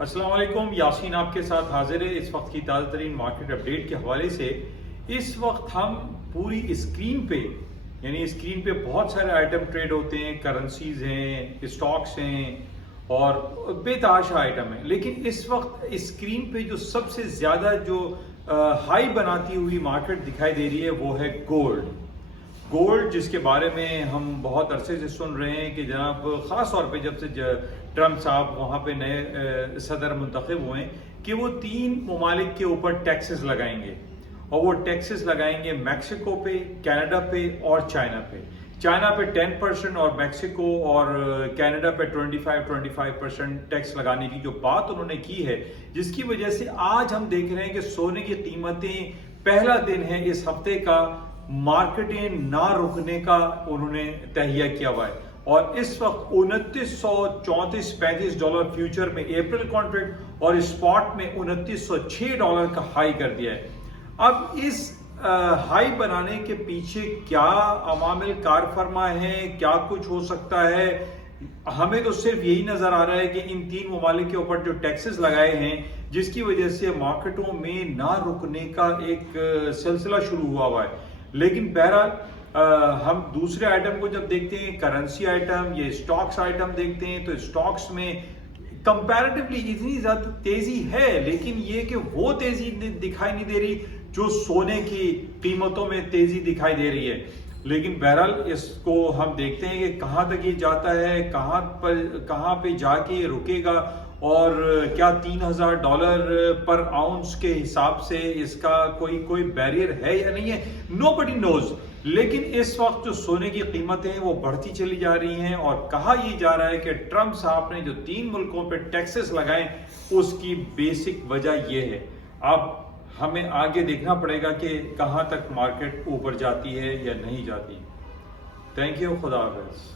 السلام علیکم، یاسین آپ کے ساتھ حاضر ہے اس وقت کی تازہ ترین مارکیٹ اپڈیٹ کے حوالے سے۔ اس وقت ہم پوری اسکرین پہ یعنی اسکرین پہ بہت سارے آئٹم ٹریڈ ہوتے ہیں، کرنسیز ہیں، اسٹاکس ہیں اور بے تحاشا آئٹم ہیں، لیکن اس وقت اسکرین پہ جو سب سے زیادہ جو ہائی بناتی ہوئی مارکیٹ دکھائی دے رہی ہے وہ ہے گولڈ، جس کے بارے میں ہم بہت عرصے سے سن رہے ہیں کہ جناب خاص طور پہ جب سے ٹرمپ صاحب وہاں پہ نئے صدر منتخب ہوئے کہ وہ 3 ممالک کے اوپر ٹیکسز لگائیں گے، اور وہ ٹیکسز لگائیں گے میکسیکو پہ، کینیڈا پہ اور چائنا پہ۔ چائنا پہ 10% اور میکسیکو اور کینیڈا پہ 25% ٹیکس لگانے کی جو بات انہوں نے کی ہے، جس کی وجہ سے آج ہم دیکھ رہے ہیں کہ سونے کی قیمتیں پہلا دن ہے اس ہفتے کا مارکیٹیں نہ رکنے کا انہوں نے تہیہ کیا ہوا ہے، اور اس وقت $2934-35 فیوچر میں اپریل کانٹریکٹ اور اسپاٹ میں $2906 کا ہائی کر دیا ہے۔ اب اس ہائی بنانے کے پیچھے کیا عوامل کار فرما ہیں، کیا کچھ ہو سکتا ہے؟ ہمیں تو صرف یہی نظر آ رہا ہے کہ ان 3 ممالک کے اوپر جو ٹیکسز لگائے ہیں، جس کی وجہ سے مارکیٹوں میں نہ رکنے کا ایک سلسلہ شروع ہوا ہے۔ لیکن بہرحال ہم دوسرے آئٹم کو جب دیکھتے ہیں، کرنسی آئٹم یا اسٹاکس آئٹم دیکھتے ہیں، تو اسٹاکس میں کمپیریٹیولی اتنی زیادہ تیزی ہے، لیکن یہ کہ وہ تیزی دکھائی نہیں دے رہی جو سونے کی قیمتوں میں تیزی دکھائی دے رہی ہے۔ لیکن بہرحال اس کو ہم دیکھتے ہیں کہ کہاں تک یہ جاتا ہے، کہاں پہ جا کے یہ رکے گا، اور کیا $3000 پر آؤنس کے حساب سے اس کا کوئی بیریئر ہے یا نہیں ہے، nobody knows۔ لیکن اس وقت جو سونے کی قیمتیں ہیں وہ بڑھتی چلی جا رہی ہیں، اور کہا یہ جا رہا ہے کہ ٹرمپ صاحب نے جو 3 ملکوں پہ ٹیکسز لگائے اس کی بیسک وجہ یہ ہے۔ اب ہمیں آگے دیکھنا پڑے گا کہ کہاں تک مارکیٹ اوپر جاتی ہے یا نہیں جاتی۔ تھینک یو، خدا حافظ۔